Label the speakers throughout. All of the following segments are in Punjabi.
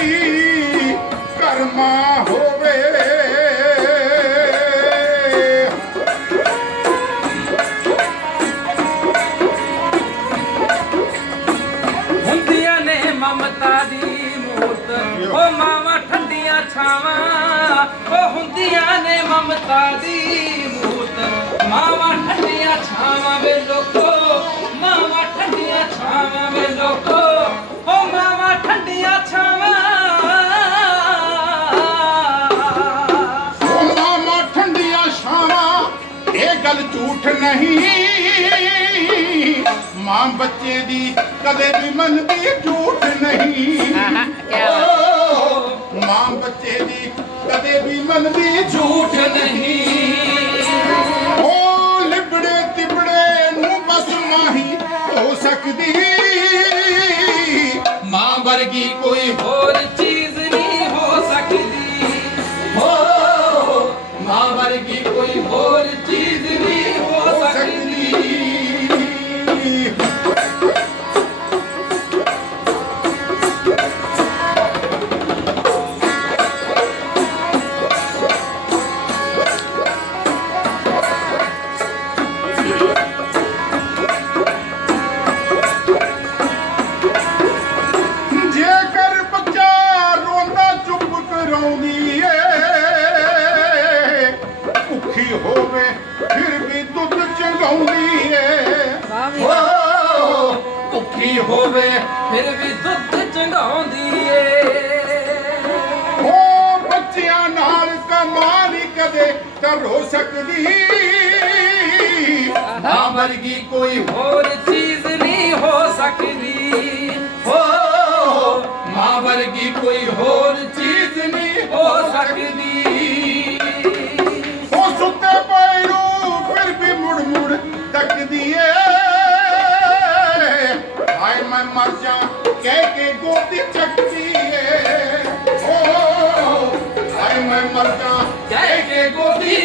Speaker 1: ਕੋਈ ਕਰਮਾ ਹੋਵੇ। ਹੁੰਦੀਆਂ ਨੇ ਮਮਤਾ ਦੀ ਮੂਰਤ। ਉਹ ਮਾਵਾ ਠੰਡੀਆਂ ਛਾਵਾਂ। ਉਹ ਹੁੰਦੀਆਂ ਨੇ ਮਮਤਾ ਦੀ ਮੂਰਤ। ਮਾਵਾ ਠੰਡੀਆਂ ਛਾਵਾਂ
Speaker 2: ਵੇ ਲੋਕੋ ਮਾਵਾ ਠੰਡੀਆਂ ਛਾਵਾਂ ਵੇ ਲੋਕੋ। ਨਹੀਂ। ਮਾਂ ਬੱਚੇ ਦੀ ਕਦੇ ਵੀ ਮੰਨਦੀ ਝੂਠ ਨਹੀਂ। ਮਾਂ ਬੱਚੇ ਦੀ ਕਦੇ ਵੀ ਮੰਨਦੀ ਝੂਠ
Speaker 1: ਨਹੀਂ।
Speaker 2: ਓ ਲਿਬੜੇ ਤਿਬੜੇ ਨੂੰ ਬਸ ਮਾਹੀ ਹੋ ਸਕਦੀ। ਮਾਂ ਵਰਗੀ ਕੋਈ
Speaker 1: ਹੋਰ
Speaker 2: ਫਿਰ ਵੀ ਦੁੱਧ ਚੰਗਾਉਂਦੀ ਏ
Speaker 1: ਓ ਭੁੱਖੀ ਹੋਵੇ ਫਿਰ ਵੀ ਦੁੱਧ ਚੰਗਾਉਂਦੀ ਏ
Speaker 2: ਉਹ ਬੱਚਿਆਂ ਨਾਲ ਕਮਾ ਨਹੀਂ ਕਦੇ ਕਰੋ ਸਕਦੀ ਮਾਂ ਵਰਗੀ ਕੋਈ
Speaker 1: ਹੋਰ ਚੀਜ਼ ਨਹੀਂ ਹੋ ਸਕਦੀ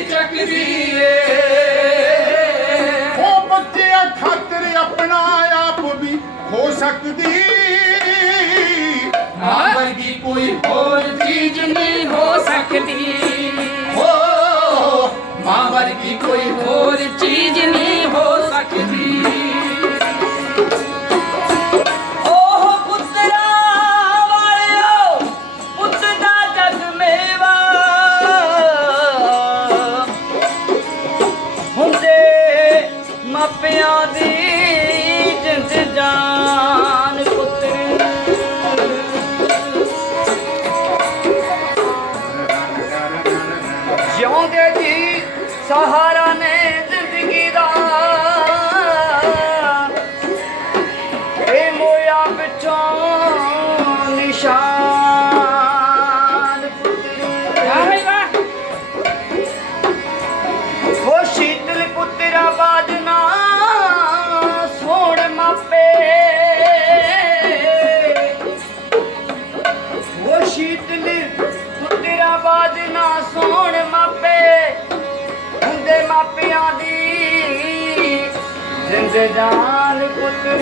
Speaker 2: ਚੱਕਦੀ ਏ ਉਹ ਬੱਚਿਆਂ ਖਾਤਰ ਆਪਣਾ ਆਪ ਵੀ ਹੋ ਸਕਦੀ। ਮਾਂ ਵਰਗੀ ਕੋਈ ਹੋਰ ਚੀਜ਼ ਨਹੀਂ
Speaker 1: ਹੋ ਸਕਦੀ।
Speaker 2: ਹੋ। ਮਾਂ ਵਰਗੀ ਕੋਈ ਹੋਰ
Speaker 1: ਚੀਜ਼ ਨਹੀਂ ਜਿਉਂਦੇ ਜੀ ਸਹਾਰਾ ਨੇ ਮਾਪਿਆਂ ਦੀ ਜਿੰਦ ਜਾਨ ਪੁੱਤਰ।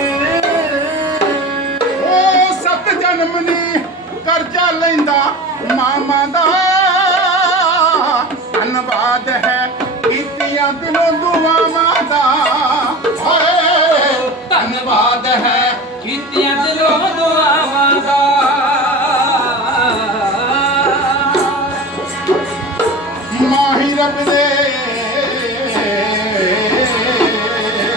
Speaker 2: ਉਹ ਸਤ ਜਨਮ ਨੇ ਕਰਜ਼ਾ ਲੈਂਦਾ ਮਾਮਾ ਦਾ